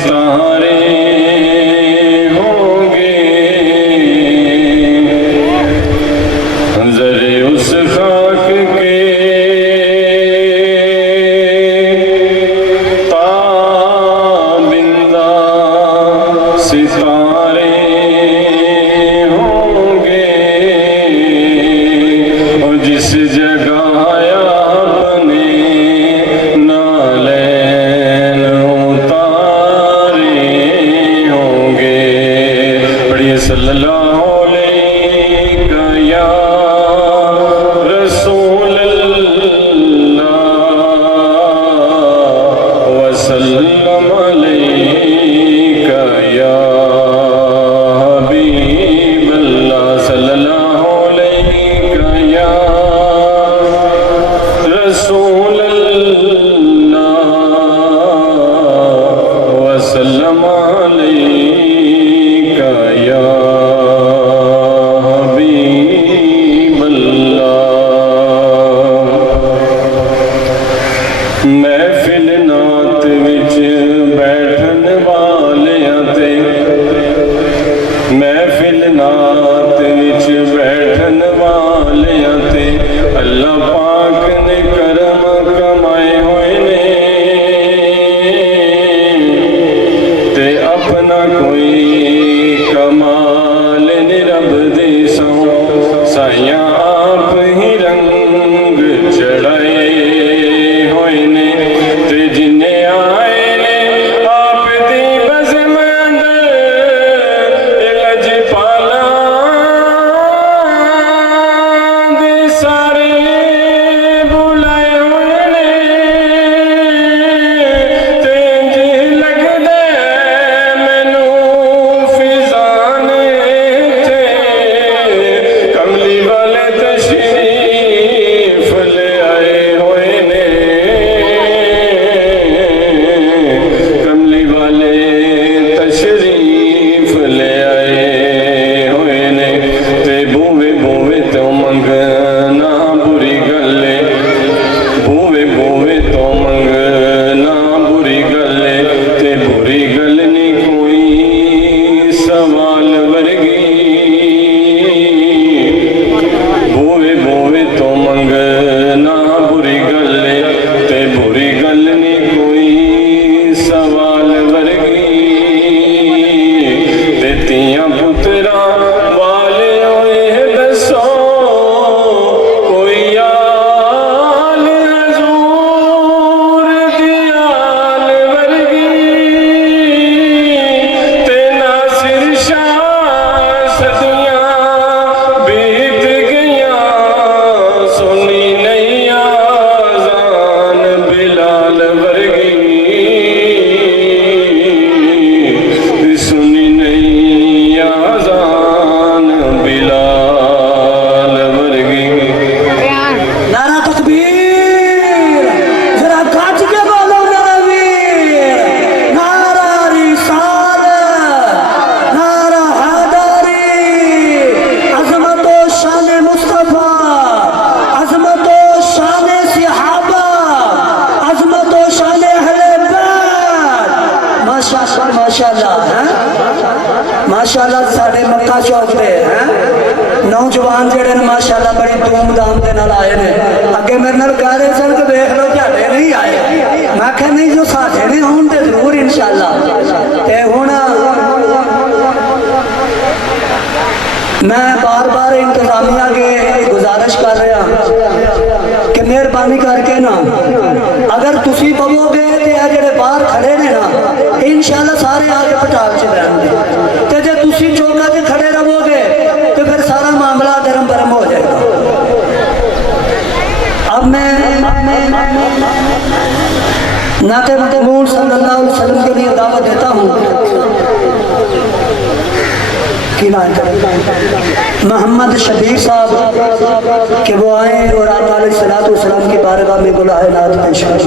सितारे होंगे जरे उस खाक के ताबिंदा सितारे होंगे और जिस जगह सल्लल्लाहु अलैका या रसूल अल्लाह वसल्लम अलैका या हबीब अल्लाह सल्लल्लाहु अलैका या रसूल अल्लाह वसल्लम अलैका या महफिल नात विच बैठन वालियां ते महफिल नात विच बैठन वालियां ते अल्लाह पाक ने करम कमाए हुए ने ते अपना कोई कमाल ने रब दे सौ साइयां आप ही रंग चढ़ाए होए ने ते जिन्ने आए ने आप दी बज़म अंदर लजपाला दे सारे बुलाए होए ने ते इंज लगदे मैनू फिजान थे कमली वाले तशरीफ ले आए हुए ने कमली वाले तशरीफ ले आए हुए ने ते बूवे बूवे तो मंगना बुरी गल बूवे बूवे तो मंगना बुरी गल ते बुरी गल नहीं कोई सवाल वर्गी बूवे बूवे तो मंगना बुरी गल ते बुरी गल नहीं कोई सवाल वर्गी ते तियां पुत्रा वाले होए दसो कोई आल हजूर दी आल वर्गी ते नासिर शाह सदियां बीत गईयां सुनी नहीं आज़ान बिलाल वर्गी सुनी नहीं आज़ान बिलाल वर्गी नारा तकबीर जरा काट के बोलो नारा वीर नारा रिसालत नारा हैदरी अज़मत व शान मुस्तफा अज़मत व शान सहाबा अज़मत व शान अहले बैत माशाअल्लाह माशाअल्लाह हैं माशाअल्लाह साडे मक्का चौक पे हैं नौजवान जेड़े ने माशाअल्लाह बड़ी धूमधाम के नाल आए ने अगे मेरे नाल कह रहे सन कि देख लो जाडे नहीं आए मैं कहा नहीं जो साडे ने होण ते जरूर इंशाअल्लाह ते हुण मैं बार बार इंतजामिया के गुजारिश कर रहा कि मेहरबानी करके ना अगर तुसी पवोगे ते आ जेड़े बाहर खड़े ने ना इंशाअल्लाह सारे आके पटाल च बैठणगे ते जे तुसी चौका ते खड़े रहोगे तो फिर सारा मामला धर्म भरम हो जाएगा। अब मैं नाते महमूद सल्लल्लाहु अलैहि वसल्लम के लिए दावत देता हूँ कि मोहम्मद शबीर साहब कि वो आए और आका अलैहिस्सलातु वस्सलाम की बारगाह में गुलाह नात पेश करें।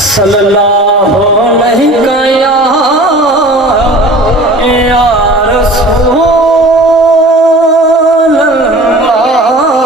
सल्लल्लाहु अलैहि या रसूल अल्लाह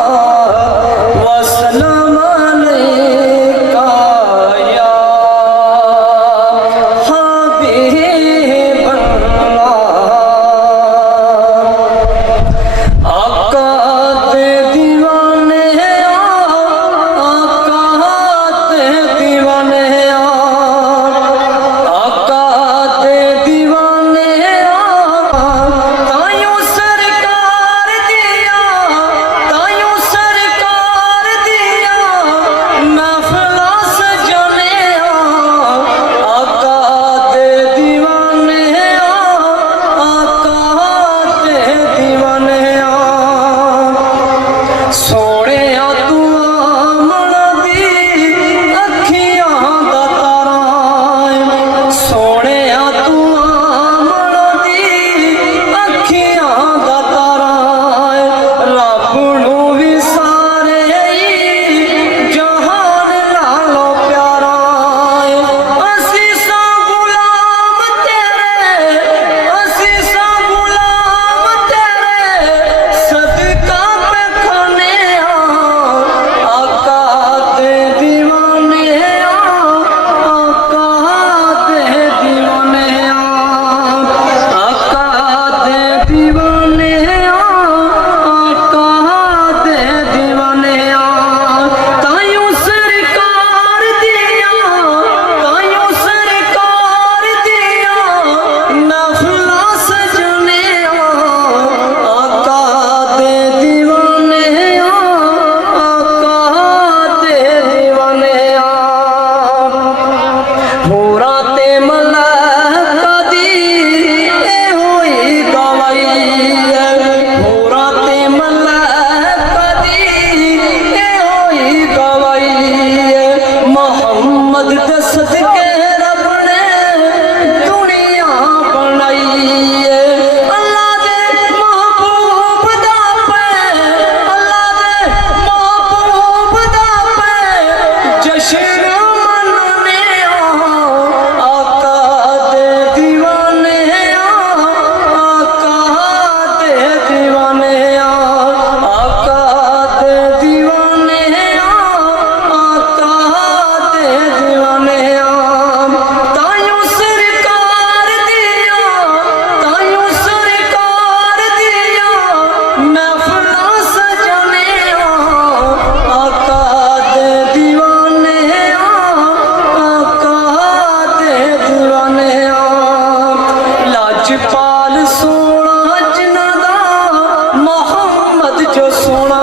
मोहम्मद जो सोना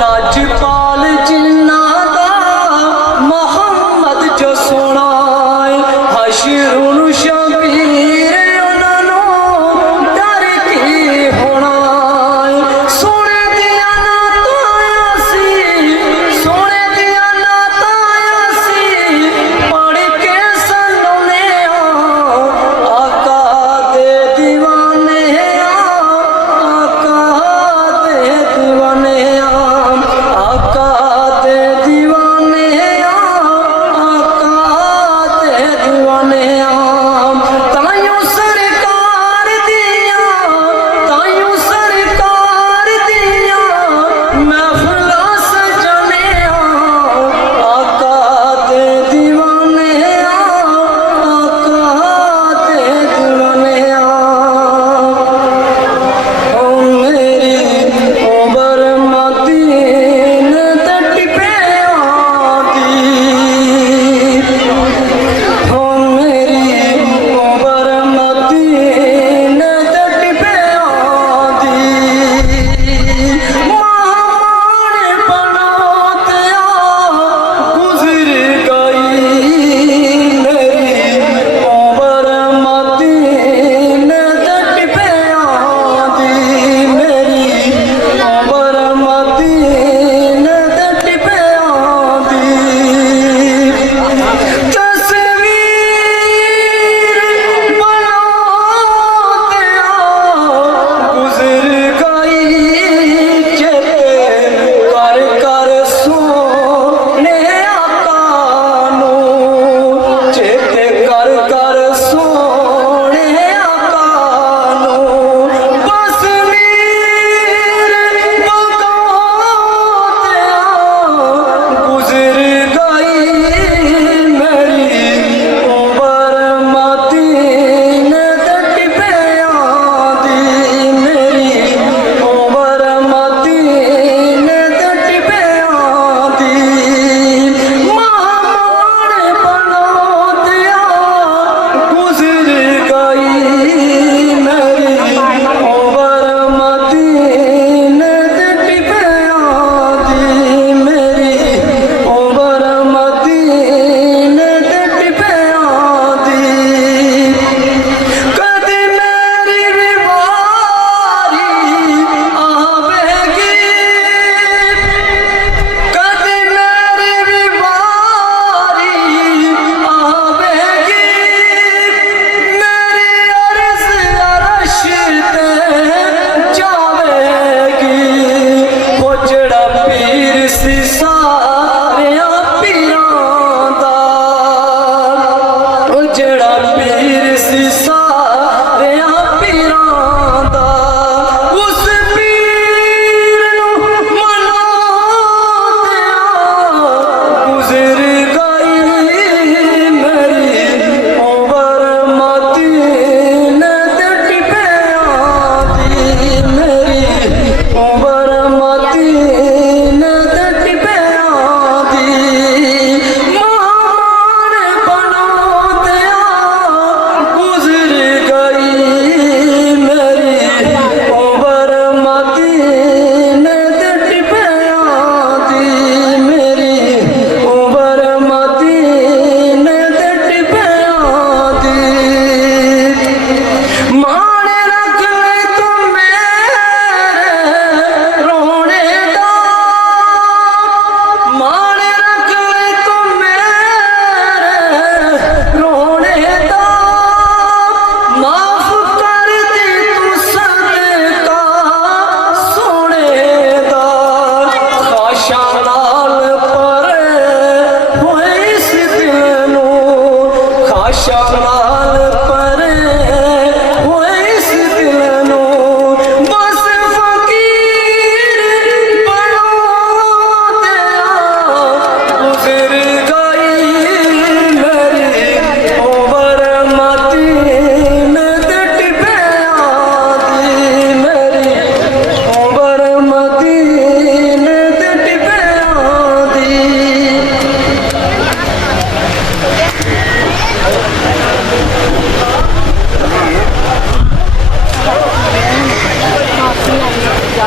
नाजपाल जिन्ना दा मोहम्मद जो सोना हशरुन शबीर उन्होंने डर की होना सोने दिया ना ताया सी सोने दिया ना ताया सी पढ़ के सुनने आका दे दीवाने आका दे दीवाने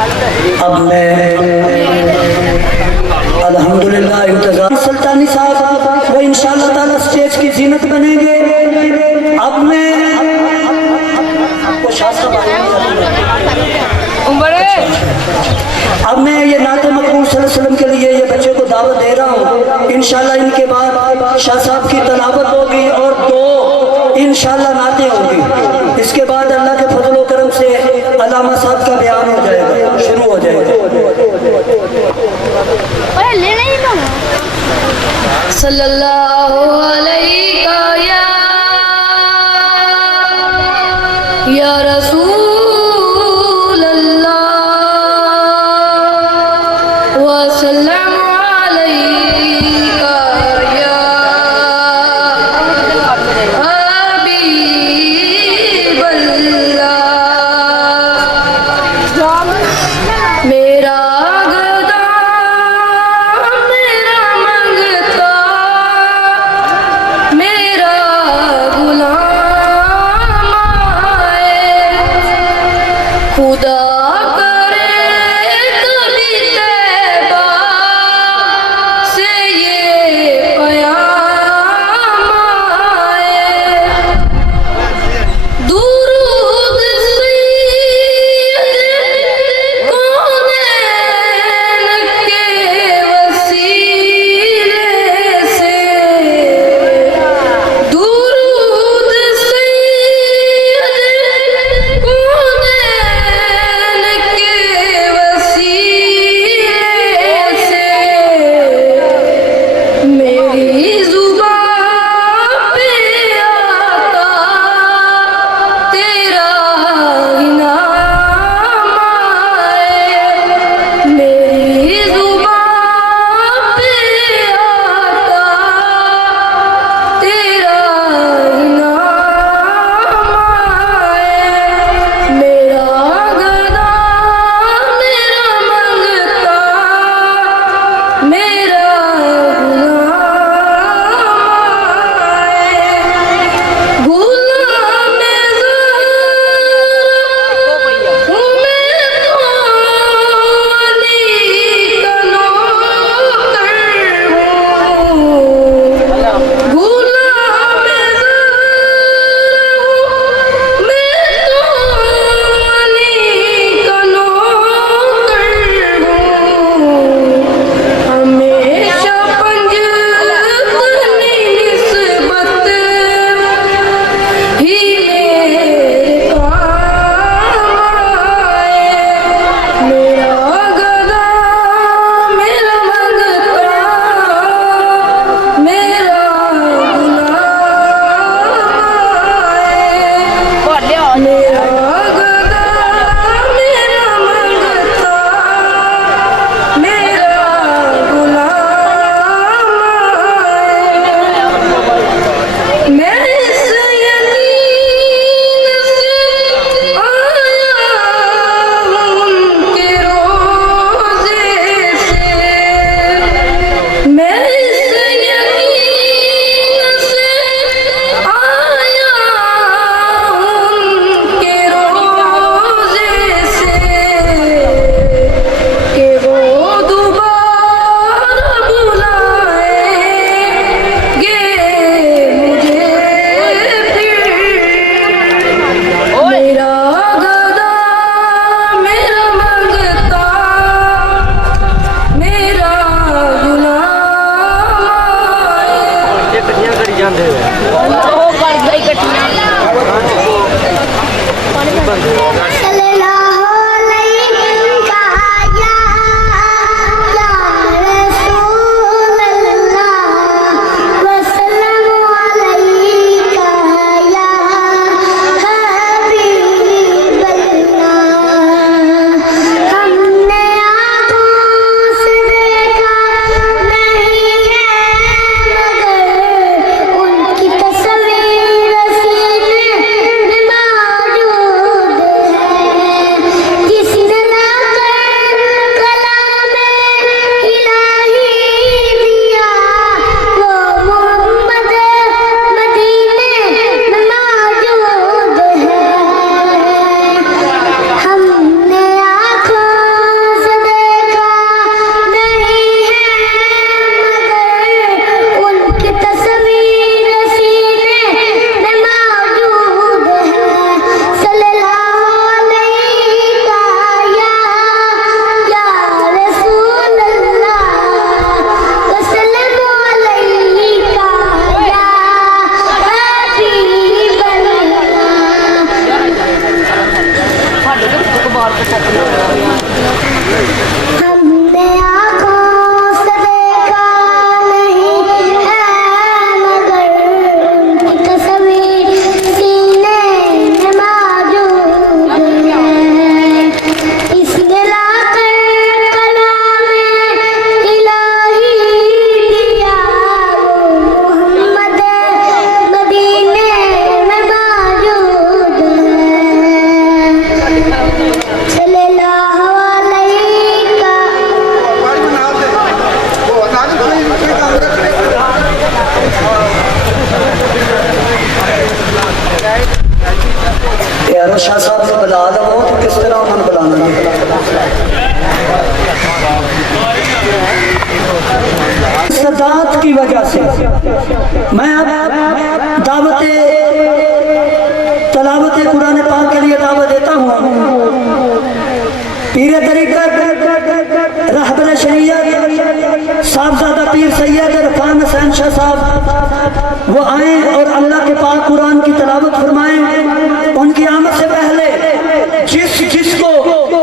अब मैं अल्हम्दुलिल्लाह इंतजार सुल्तानी साहब वो इंशाअल्लाह ताला स्टेज की जीनत बनेंगे। अब मैं अब मैं ये नाते मकबूल सल्लल्लाहु अलैहि वसल्लम के लिए ये बच्चे को दावत दे रहा हूँ। इंशाअल्लाह इनके बाद शाह साहब की तलावत होगी और 2 इंशाअल्लाह नाते होंगी। इसके बाद अल्लाह के फजल व करम से अल्लामा साहब का बयान हो जाएगा, शुरू हो जाएगा। सल्लल्लाहु अलैहि या रसूल अल्लाह व सल्लम अलैका या हबीब अल्लाह। मेरा गदा मेरा मंगता हमने आँखों से देखा नहीं है मगर उनकी तस्वीर सीने में मौजूद है। इसने लाकर कलामे इलाही दिया वो मोहम्मद मदीने में मौजूद है। सल्लल्लाहु अलैका यारो शाह साहब ने बुला दो तो किस तरह उन्होंने बुलाना है। सदात की वजह से मैं अब दावत तलावत कुरान पाक के लिए दावत देता हूँ। पीर तरीक़त रहबर शरीयत साहबजादा पीर सैयद इरफान हुसैन शाह साहब वो आए और अल्लाह के पाक कुरान की तलावत फरमाएं। उनकी आमद से पहले जिसको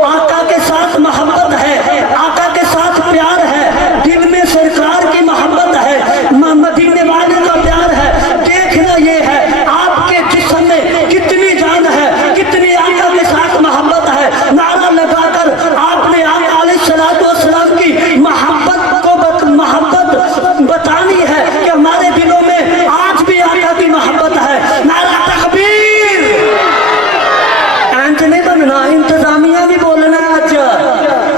आका के साथ मोहब्बत है, आका के साथ प्यार है, दिल में सरकार की मोहब्बत है, मदीने वाले का प्यार है, देखना ये है आपके जिस्म में कितनी जान है, कितनी आका के साथ मोहब्बत है। नारा लगाकर आपने आका अलैहिस्सलातु वस्सलाम की मोहब्बत बतानी है कि हमारे दिलों में आज भी आका की मोहब्बत है। नारा तकबीर। नहीं बनना, इंतजामिया भी बोलना है। आज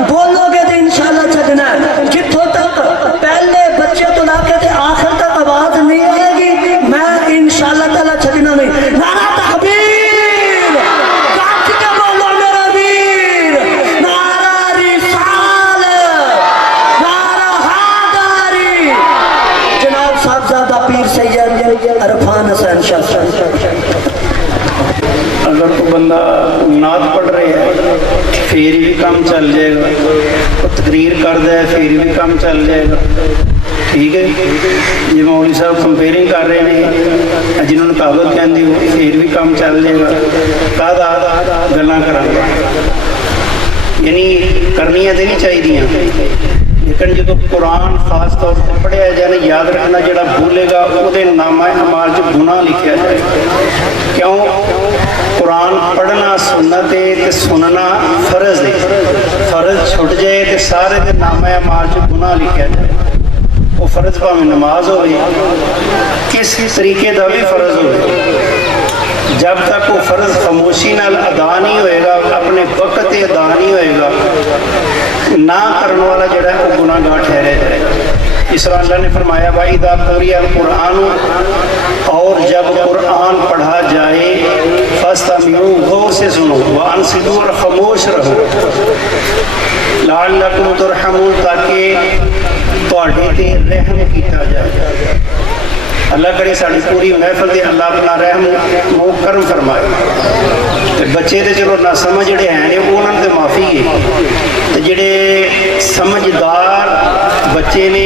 बोलोगे तो इंशाल्लाह चलना है। जितों तक पहले बच्चे तो लाके थे आखिर तक आवाज नहीं आएगी, मैं इंशाल्लाह ताला चलना नहीं। नारा तकबीर। गाज के बोलो मेरा वीर। नारा रिसालत, नारा हैदरी। जनाब साहबजादा पीर सैयद इरफान हुसैन शाह। अगर तो बंदा नात पढ़ रहे है फिर भी काम चल जाएगा, तो तकरीर कर दे फिर भी काम चल जाएगा। ठीक है जी, मौलवी साहब कंपेयरिंग कर रहे हैं जिन्होंने कहावत कहती हो फिर भी काम चल जाएगा। कादा गल्लां करांगे यानी करनियां तो नहीं चाहिए, लेकिन जो कुरान खास तौर पर पढ़िया जाए याद रखना, जोड़ा भूलेगा वो नामा अमाल च गुनाह लिखा जाए। क्यों? कुरान पढ़ना सुन्नत है तो सुनना फर्ज है। फर्ज छुट जाए तो सारे के नामा अमाल च गुनाह लिखा जाए। वो फर्ज भावें नमाज हो किस तरीके का भी फर्ज हो, जब तक वो फर्ज खामोशी नाल अदा नहीं होएगा, अपने वक्त अदा नहीं होएगा, ना करने वाला जड़ा वो गुनाहगार ठहरे जाएगा। इस तरह अल्लाह ने फरमाया वाइदा कुरिया कुरान, और जब कुरान पढ़ा जाए फस्तमिऊ गौर से सुनो, वानसितू और खामोश रहो, लअल्लकुम तुरहमून ताकि तुहाडे ते रहम किया जाए। अल्लाह करे साड़ी पूरी महफिल से अल्लाह अपना रहम करम फरमाए। तो बच्चे तो चलो ना समझ जोड़े हैं उन्होंने तो माफ़ी है, तो जोड़े समझदार बच्चे ने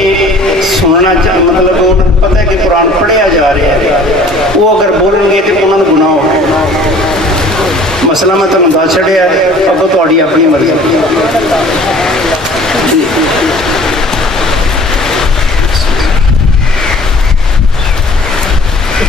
सुनना मतलब उन्होंने पता है कि कुरान पढ़िया जा रहा है, वो अगर बोलेंगे तो उन्होंने गुनाह हो। मसला मैं तुम दस छड़िया, अगों थोड़ी अपनी मर्जी।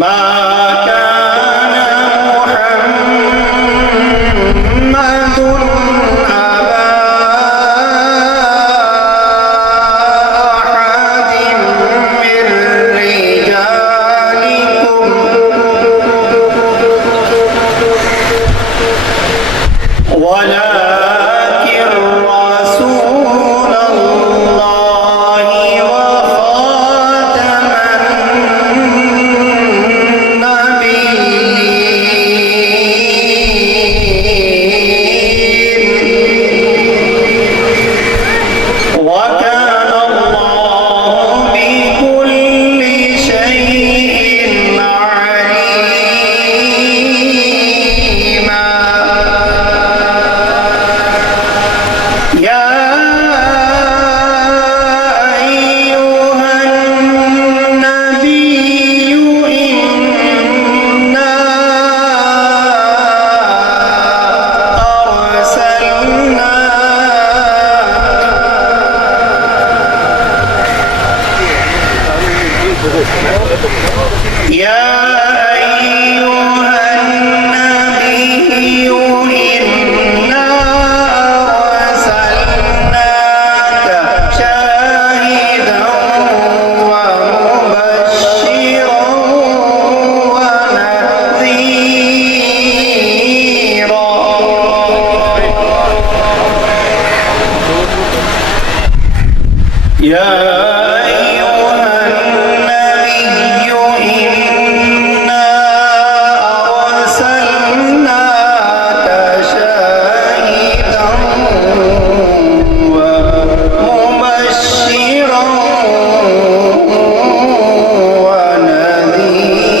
मा काना मुहम्मदुन अबा अहदिम मिन रिजालिकुम वलाकिन रसूलल्लाहि व खातमन नबिय्यीन व काना अल्लाहु बिकुल्लि शैइन अलीमा या अय्युहन नबिय्यु इन्ना अरसलना या अय्युहन नबिय्यु इन्ना अरसलनाका शाहिदन व मुबश्शिरन व नज़ीरा या अय्युहन नबिय्यु इन्ना अरसलनाका शाहिदन व मुबश्शिरन व नज़ीरा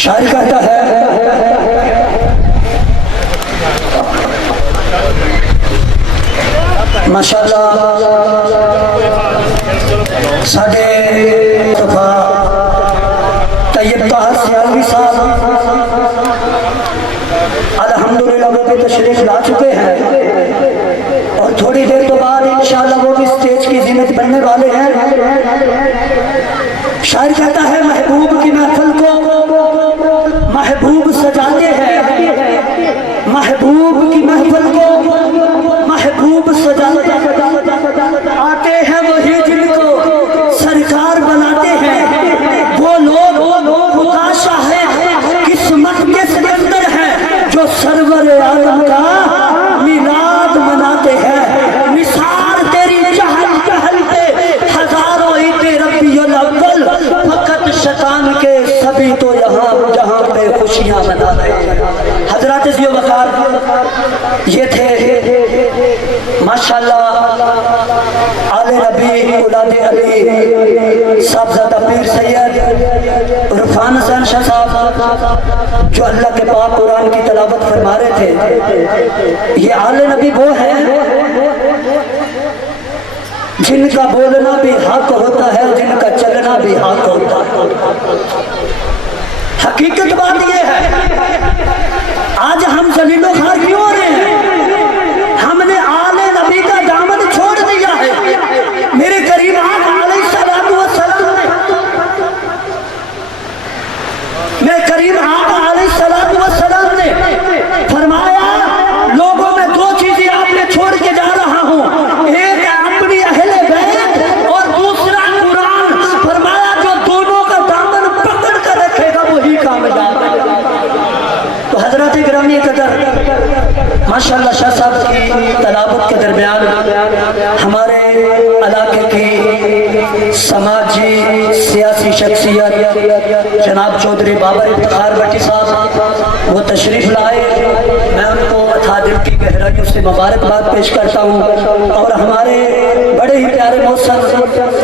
शायर कहता है माशाअल्लाह साडे मुस्तफा तैयब ताहर सियालवी साहब अल्हम्दुलिल्लाह वो भी तशरीफ ला चुके हैं और थोड़ी देर तो बाद इंशाअल्लाह वो भी स्टेज की ज़ीनत बनने वाले हैं। शायर कहता है महबूब की महफिल को महबूब सजाते हैं, महबूब की महफिल को महबूब सजाते आते हैं वही जिनको सरकार बनाते हैं। वो लोग मुकाशा है किस्मत के सिकंदर है जो सरवर आलम का मिलाद मनाते हैं। मिसाल तेरी चहल पहल पे हजारों ईटे रब्बियुल अव्वल फकत शतान के सभी तो यहाँ जहाँ पे खुशियाँ मना रहे हैं। हजरत ज़ियो वक़ार ये थे माशाअल्लाह आले नबी औलाद अली साहबजादा पीर सैयद इरफान हसन शाह साहब जो अल्लाह के पाक कुरान की तलावत फरमा रहे थे। ये आले नबी वो है जिनका बोलना भी हक होता है, जिनका चलना भी हक होता है। हकीकत बात ये है आज हम जलीलो खार क्यों हो रहे हैं? हमने आले नबी का दामन छोड़ दिया है। मेरे करीब हमारे इलाके की समाजी सियासी शख्सियत जनाब चौधरी बाबर इफ्तिखार भट्टी साहब वो तशरीफ लाए, मैं उनको अथा दिल की गहराइयों से मुबारकबाद पेश करता हूँ। और हमारे बड़े ही प्यारे मौसम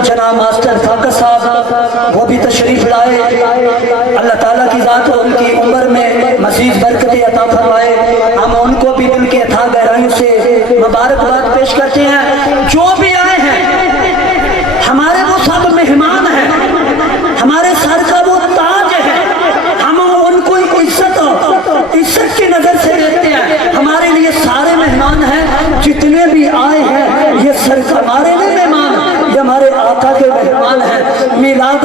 जनाब मास्टर फाकर साहब वो भी तशरीफ लाए। अल्लाह ताला की ज़ात उनकी उम्र में मज़ीद बरकतें अता फरमाए। हम उनको भी दिल की अथा गहराइयों से मुबारकबाद पेश करते हैं। जो भी आए हैं हमारे वो सब मेहमान हैं, हमारे सर का वो ताज है, हम उनको इज्जत की नजर से देखते हैं। हमारे लिए सारे मेहमान हैं, जितने भी आए हैं ये सर हमारे लिए मेहमान, ये हमारे आका के मेहमान हैं। मिलाद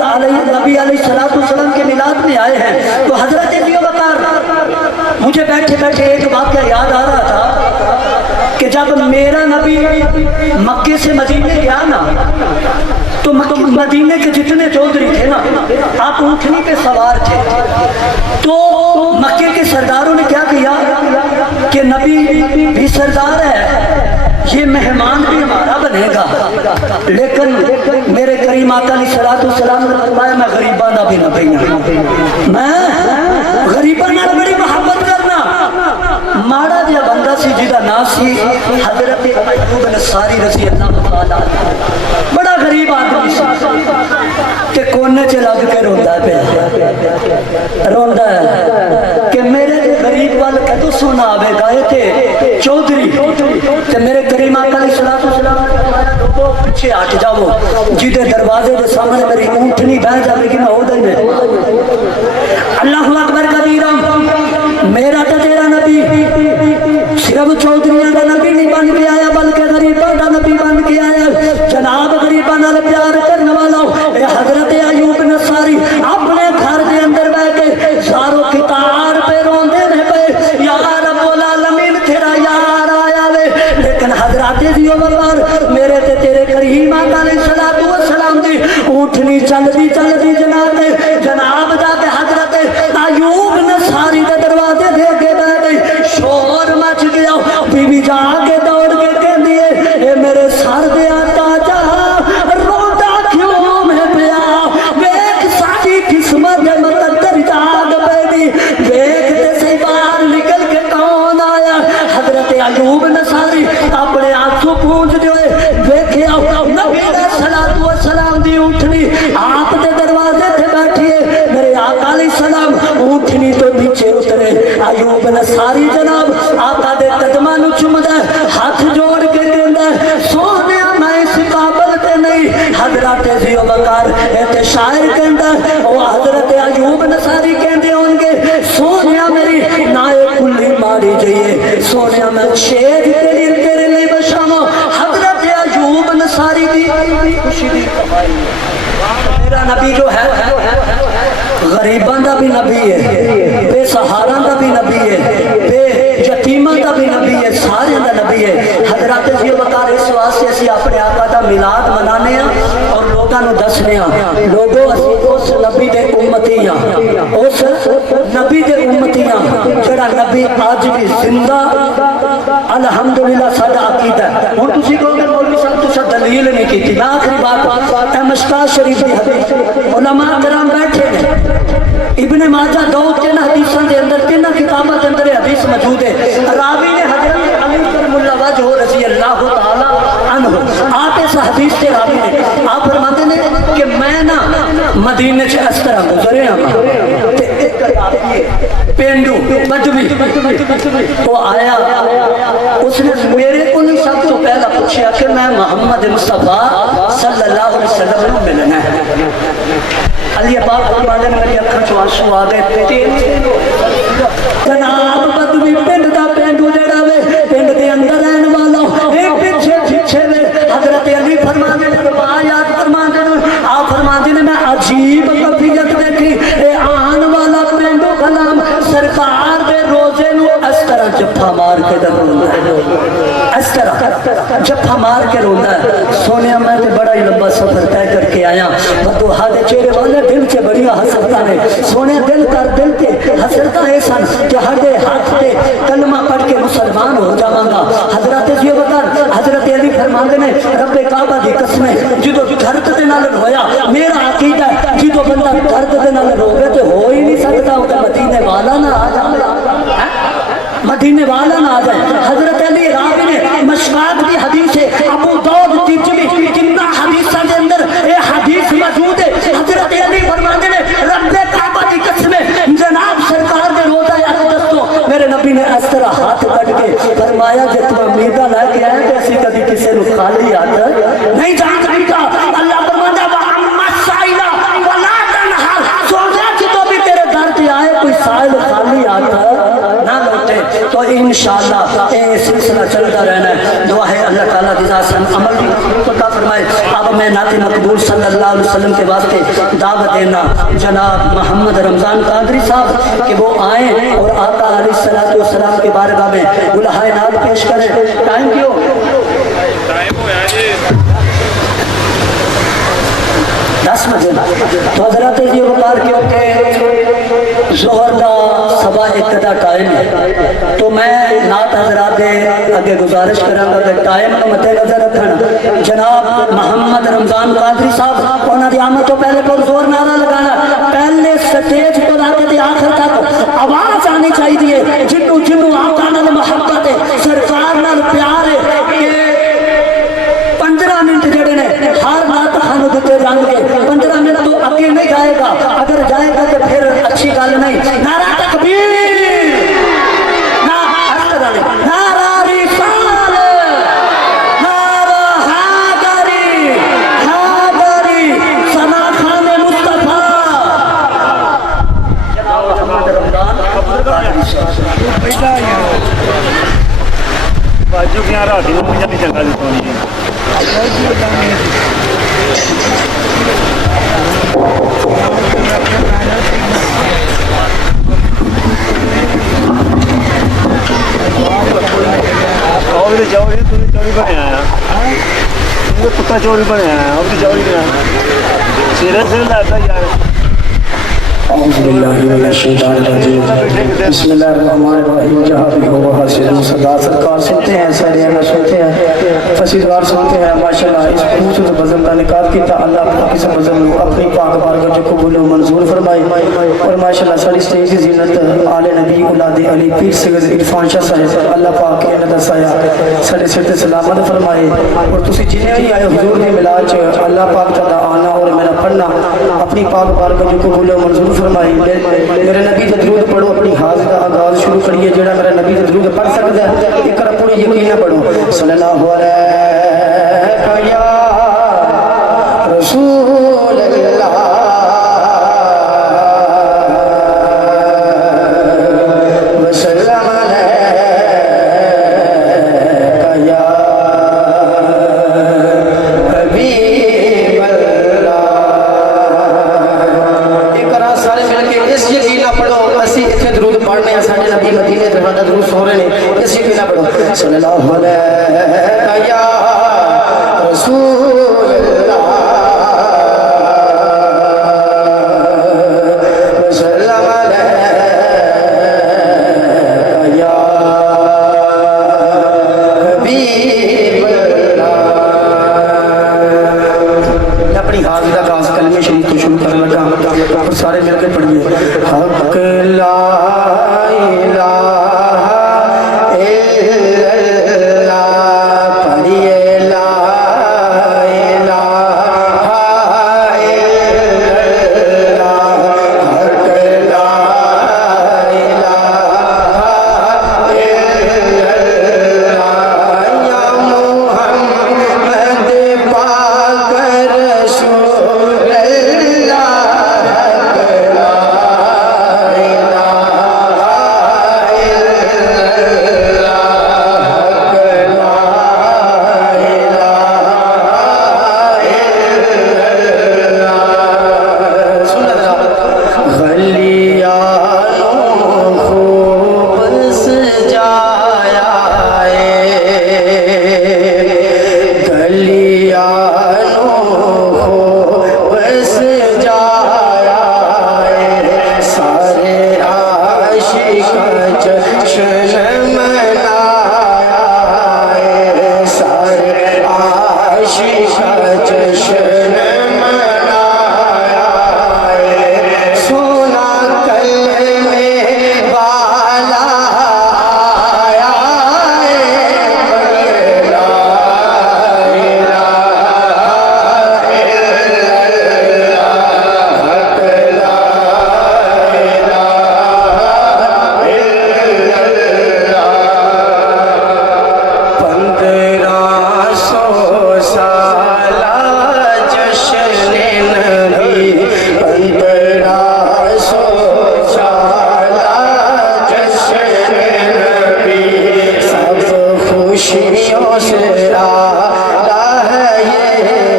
नबी अलैहिस्सलाम के मिलाद में आए हैं। तो हजरत अबू बकर, मुझे बैठे बैठे एक वाक़या याद आ रहा था कि जब मेरा नबी मक्के से मदीने गया ना, तो मदीने के जितने चौधरी थे ना, आप ऊँटनी पे सवार थे। तो मक्के के सरदारों ने क्या किया कि नबी भी सरदार है, ये मेहमान भी हमारा बनेगा। लेकिन मेरे करीम आका अलैहिस्सलाम ने फरमाया मैं गरीबा ना भी ना भैया, मैं गरीबा नाल बड़ी मोहब्बत करना। माड़ा जिहा बंदा सी जिहदा नाम सी हजरत अय्यूब अंसारी रज़ी अल्लाह तआला, बड़ा गरीब आदमी ते कोने च लग के रोंदा है कि मेरे गरीब वाल कदों सोना आवेगा। ये चौधरी ते मेरे करीम आका अलैहिस्सलाम ने फरमाया लोगों पीछे हट जाओ, जिहदे दरवाजे के सामने मेरी ऊँटनी बह जाएगी मैं ओदे में। अल्लाहु अकबर कबीरा, मेरा तो तेरा नबी सिर्फ चौधरियों का नबी नहीं बन के आया बल्कि गरीबों का नबी बन के आया। जनाब गरीबों नाल प्यार करने वाला हजरत अय्यूब अंसारी अपने घर के अंदर बह के सारों कितार पे रोंदे ने पे, यार रब्बुल आलमीन तेरा यार आया वे। लेकिन हजरत अय्यूब बकर मेरे ते तेरे करीम आका अलैहिस्सलाम दी ऊँटनी चलदी चलदी जनाब जाके हजरत अय्यूब अंसारी के दरवाजे दे के बह गई। शोर मच गया, बीवी जाके दौड़ के कहती है ए मेरे सर दे ताजा रोंदा क्यों मैं पिया, वेख साडी किस्मत दे मुकद्दर जाग पैदी, वेख ते सही बाहर निकल के कौन आया। हजरत अय्यूब अंसारी अपने आंसू पूंझदे हुए वेखे नबी सलाम दी ऊँटनी आप दे दरवाजे थे बैठी है। मेरे आका अलैहिस्सलाम ऊँटनी तो नीचे उतरे। अय्यूब अंसारी जनाब आका दे कदमां नूं चुमदा, हाथ जोड़ के कहंदा सोने मैं इस काबिल ते नहीं। हजरत अबू बकर ते शायर कहंदा ओ हजरत अय्यूब अंसारी कहंदे होंगे सोनिया मेरी नाए कुल्ली मारी जाइए, सोनिया मैं शेर तेरे लिए बशावां। हजरत अय्यूब अंसारी दी खुशी दी कमाई। मेरा नबी जो है गरीबां दा भी नबी है, बेसहारा दा भी नबी है, बेयतीमां दा भी नबी है, सारे दा नबी है। हजरत अबू बकर इस वास्ते असीं अपने आका दा मिलाद मनाने और लोगों को दसने लोगों असीं उस नबी दे उम्मती हां, उस नबी दे उम्मती हां जिहड़ा नबी अज भी जिंदा। अल्हम्दुलिल्लाह साडा अकीदा है। हुण तुसीं कहोगे मौलवी साहब तुसीं दलील नहीं कीती। मैं आखिरी बात मशकात शरीफ दी हदीस उलमा कराम बैठे ने इब्ने माजा दो तीन हदीसां दे अंदर तीन किताबां दे अंदर हदीस मौजूद है। रावी ने हजरत अली करमुल्लाह वजह रज़ी अल्लाह तआला अन्हु आप इस हदीस के रावी ने आप फरमाते ने कि मैं ना मदीने से इस तरह गुजरे हां ते एक पेंडू बदवी वो आया, उसने मेरे को नहीं सब तो पहला पूछा कि मैं मोहम्मद मुस्तफा सल्लल्लाहु अलैहि वसल्लम को मिलना है। अली पाक वाले मेरी अखर चो आंसू आ गए। जनाब बदवी पिंड दा पेंडू जेड़ा वे पिंड दे अंदर रहने वाला पीछे पीछे वे हजरत अली फरमाते ने याद फरमाते ने आप फरमाते ने मैं अजीब कफियत देखी ए आन वाला पेंडू कलाम सरकार दे रोजे नु इस तरह जफ्फा मार के रोंदा है, इस तरह जफ्फा मार के रोंदा है। सोनिया मैं तो बड़ा ही लंबा सफर तय करके आया, बदुहा दे चेहरे वाले दिल से बड़िया हसरता ने सोने दिल कर दिल के हसरता है सन कि हर दे हाथ से कलमा पढ़ के मुसलमान हो जावांगा। हजरत अबू बकर हजरत अली फरमाते ने रब्बे काबा दी कसम जो दर्द दे नाल होया मेरा अकीदा जो बंदा दर्द दे नाल रोवे तो हो ही नहीं सकता वो मदीने वाला ना आ जाए मदीने वाला ना आ जाए। हजरत अली रावी ने मशकात की हदीस है अबू दाऊद तिरमिजी कितना हदीस के अंदर ये हदीस मौजूद है। हजरत अली फरमाते ने रब्बे काबा की कसम जनाब सरकार ने रोजा अक़दस तो मेरे नबी ने इस तरह हाथ कट के फरमाया जब तुम उम्मीदा लेके आए तो ऐसी कभी किसी को खाली हाथ नहीं जा सकता। अल्लाह फरमाता वा अम्मा साइला वला तनहा सोचा कि तो भी तेरे दर पे आए कोई साइल खाली हाथ ना लौटे तो इंशाअल्लाह ये सिलसिला चलता रहना है। दुआ है अल्लाह ताला की ज़ात से अमल भी अता फरमाए। अब मैं नाते मकबूल सल्लल्लाहु अलैहि वसल्लम के वास्ते दावत देना जनाब मोहम्मद रमज़ान कादरी साहब कि वो आए और आका अलैहिस्सलातु वस्सलाम के बारगाह में गुलहाए नाद पेश करें। टाइम क्यों टाइम होया जी 10 बजे तो हजरत जी वकार क्योंकि जोहर का सवा एक का टाइम है तो मैं नात हजरात दे अगे गुजारिश करांगा कि टाइम को मद्दे नजर रखना। जनाब मोहम्मद रमज़ान कादरी साहब उन्होंने आमद तो पहले बहुत जोर नारा लगाना पहले स्टेज को लाके आखिर तक आवाज आनी चाहिए जिन्नू जिन्नू आका नाल मोहब्बत है सरकार नाल प्यार है कि 15 मिनट जड़े ने हर नात खानू दिते जाएंगे 15 मिनट तो आगे नहीं जाएगा अगर जाएगा तो फिर अच्छी गल नहीं। नारा तकबीर नारा रिसाल नारा हादरी सना खाने मुस्तफा बाजू की रात को मुझे नहीं चंगा और जाओ ये तुम चोरी बने आया कुत्ता चोरी बने आया और चोरी बना सिरे से लाता यार सरकार सुनते हैं सरियाना सुनते हैं फसीदार सुनते हैं माशाल्लाह इस खूबसूरत बज़म का निकाल किया अल्लाह पाक इस बज़म को अपनी पाक बारगाह जो कबूल और मंजूर फरमाए और माशाल्लाह सारी स्टेज की ज़ीनत आले नबी औलाद अली पीर सैयद इरफान शाह साहब अल्लाह पाक के इन्हां दा साया साडे सिर ते सलामत फरमाए और तुसी जिन्ने भी आए हुजूर के मिलाद च अल्लाह पाक दा आना और मेरा पढ़ना अपनी पाक बारगाह जो कबूल और मंजूर फरमाए। मेरे नबी का दरूद पढ़ो अपनी हाज़ का आगाज़ शुरू करिए जेड़ा मेरा नबी का दरूद पढ़ सकता है एक बार पूरी यकीन ना पढ़ो सल्लल्लाहु अलैहि या रसूल अल्लाह वसल्लम अलैहि या हबीब अल्लाह। एक बार सारे मिलके इस यकीन ना पढ़ो असि इथे दरूद पढ़ने हैं साडे नबी मदीने ते साडा दरूद सो रहे ने इस यकीन ना पढ़ो सल्लल्लाहु अलैहि या रसूल अल्लाह वसल्लम अलैहि या हबीब अल्लाह। अपनी हाज़ का खास कलमे शरीफ तो शुरू करने लगा और सारे मिलकर पढ़िए हक ला इलाहा इल्लल्लाह पढ़िए ला इलाहा इल्लल्लाह हक ला इलाहा इल्लल्लाह या मुहम्मद पाक रसूल अल्लाह हक ला इलाहा खुशी का जश्न मनाया है। सोना कल में वाला आया है। ला खुशियों से आला है, ये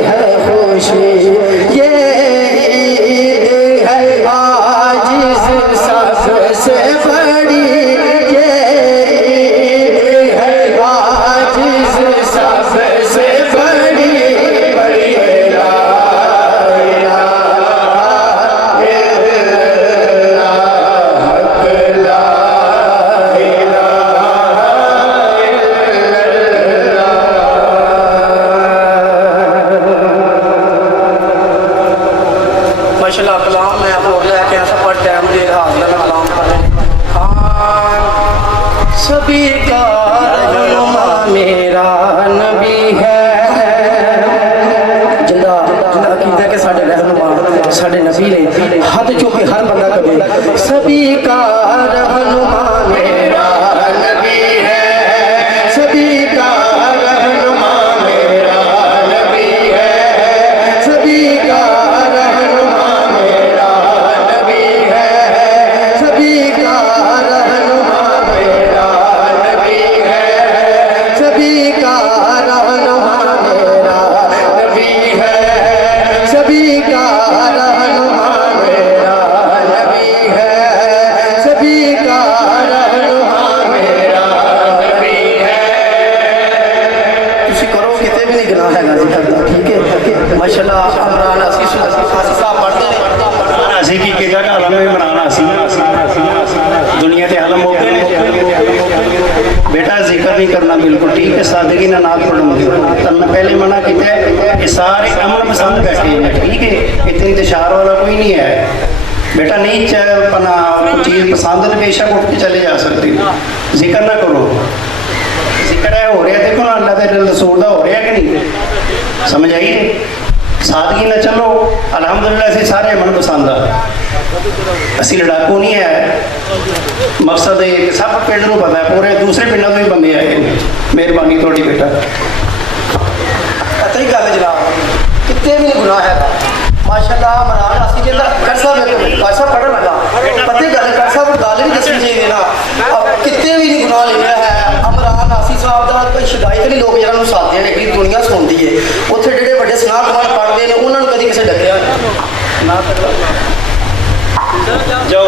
है खुशी, ये ईद है आज सबसे बड़ी, ये ईद है आज सबसे बड़ी। बड़ी ला माशाल्लाह कलाम में हो गया कि ऐसा पर टाइम दे रहा है कलाम खान सभी का रहनुमा मेरा नबी है। जिंदा जिंदा कीता के साडे रहनुमा साडे नबी ने हाथ चुक के हर बंदा कहे सभी का रहनुमा मेरा नबी है। सभी का रहनुमा मेरा नबी है। सभी का रहनुमा मेरा नबी है। सभी का रहनुमा मेरा नबी है। सभी का रहनुमा मेरा नबी है। सभी का रहनुमा मेरा नबी है। सभी का रहनुमा मेरा नबी है। तुसी करो किते भी नहीं गुनाह है गाजी करदा, ठीक है। माशाल्लाह इमरान आसीफ साहब पढ़ते हैं ਅਸੀਂ ਕੀ ਕਿਹਾ ਕਿ ਆਲਮ ਵੀ ਬਣਾਉਣਾ ਸੀ दुनिया के आलम हो गए बेटा जिक्र नहीं करना बिल्कुल ठीक है सादगी ना नाथ पढ़ूंगी तब मैं पहले मना किया है कि सारे अमल पसंद बैठे हैं ठीक है इतनी इंतशार वाला कोई नहीं है बेटा नहीं चाहे अपना चीज़ पसंद है बेशक उठ के चले जा सकते जिक्र ना करो जिक्र है हो रहा है देखो ना अल्लाह के रसूल का हो रहा है कि नहीं समझ आई सादगी ना चलो अलहमदुलिल्लाह से सारे अमल पसंद आ असी लड़ाकू नहीं है मकसद है कि सब पिंड को पता है पूरे दूसरे पिंडों में भी बंदे आए मेहरबानी थोड़ी बेटा पता ही गल जनाब कितने भी नहीं गुनाह है माशाल्लाह मरान असी जिंदा करसा करसा पढ़न लगा पता ही गल करसा गल भी दसनी चाहिए ना कितने भी नहीं गुनाह लिखा है अमरान आसी साहब का कोई शिकायत नहीं लोग जिन्होंने साथी हैं कि दुनिया सुनती है उत्थे जेडे बड़े सनाह कमान पढ़ते हैं उन्होंने कभी किसी डकया जाओ